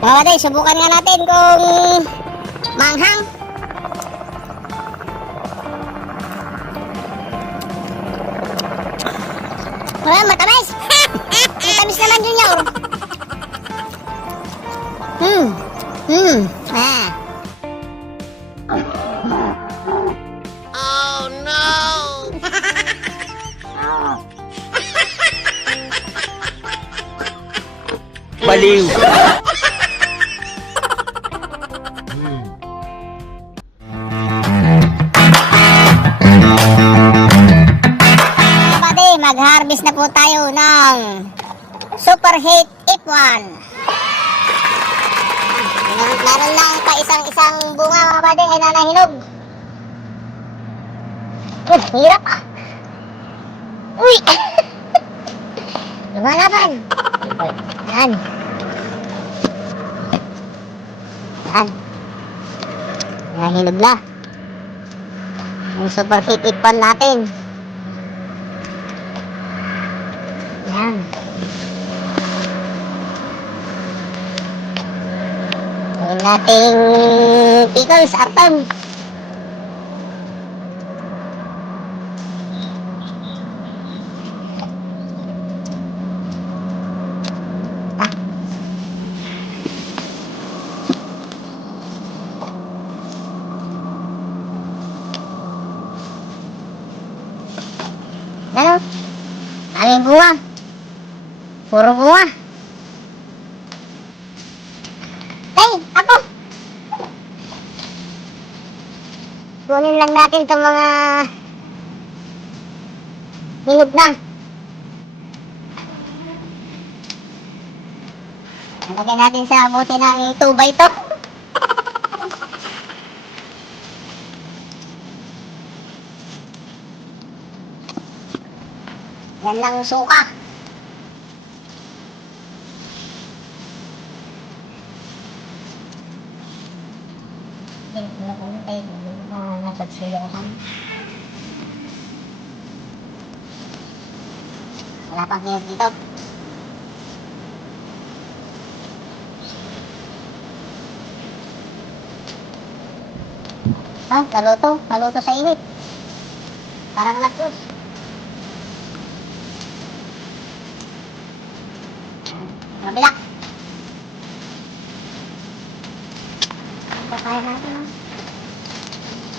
Mga kapatid, subukan nga natin kung manghang. Matamis! Matamis naman Junior. Ah. Oh no! Baliw. Kapatid, mag-harvest na po tayo ng Super Hit F1. Meron lang pa isang bunga mga kapatid, ay nanahinog. Hirap ah. Uy! Lumalaban. Yan. Yan. Nahinog na. Yung Super Hit F1 natin. Yan. Yung nating pickles atom. Ano? Daming bunga. Puro bunga. Hey, ako! Kunin lang natin itong mga hinog na. Lagyan natin sa bote ng 2x2. Yan lang suka. Wala pang hinog dito. Ah, naluto sa init. Parang nachos. Mabila. Papaya natin ah.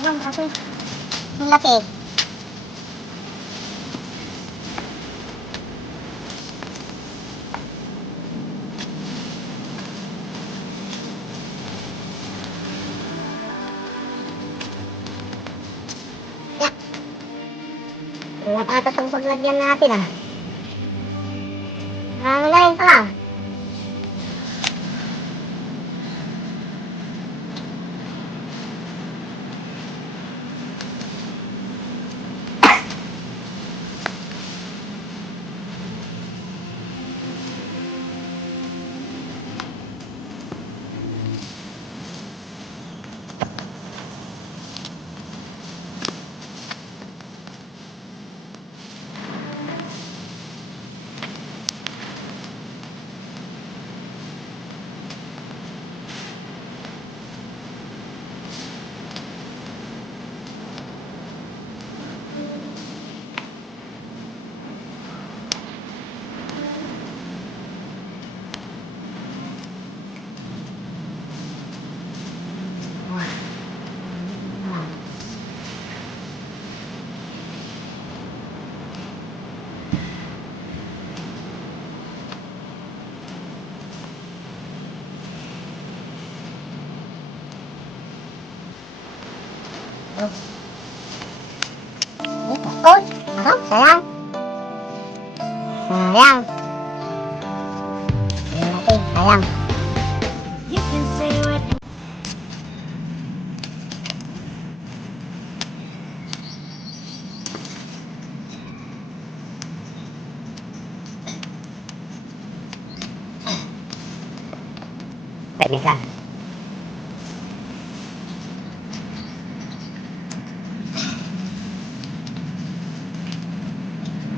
Ano, kasi ang laki. Yan. Wala pa ata itong paglagyan natin ah. Marami na rin pala. Takot. Ako, sayang. Sayang. Sayang. Pwede ka.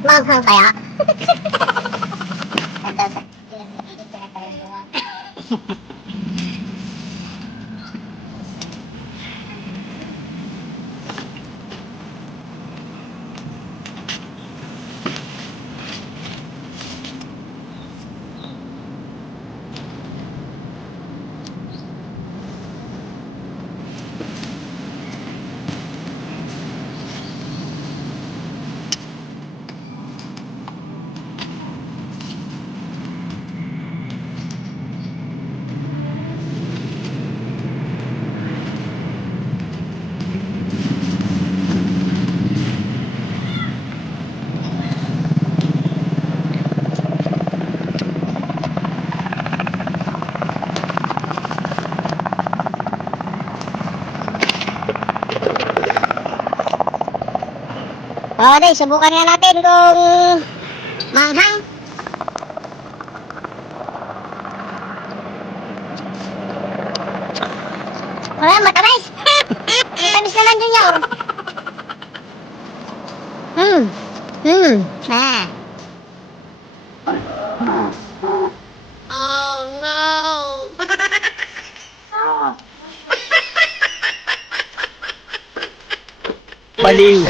Maghang kaya? Ito sa... O, di, subukan nga natin kung manghang. Wala, matamis. Matamis naman dun yun. Ah. Oh no! Baliw.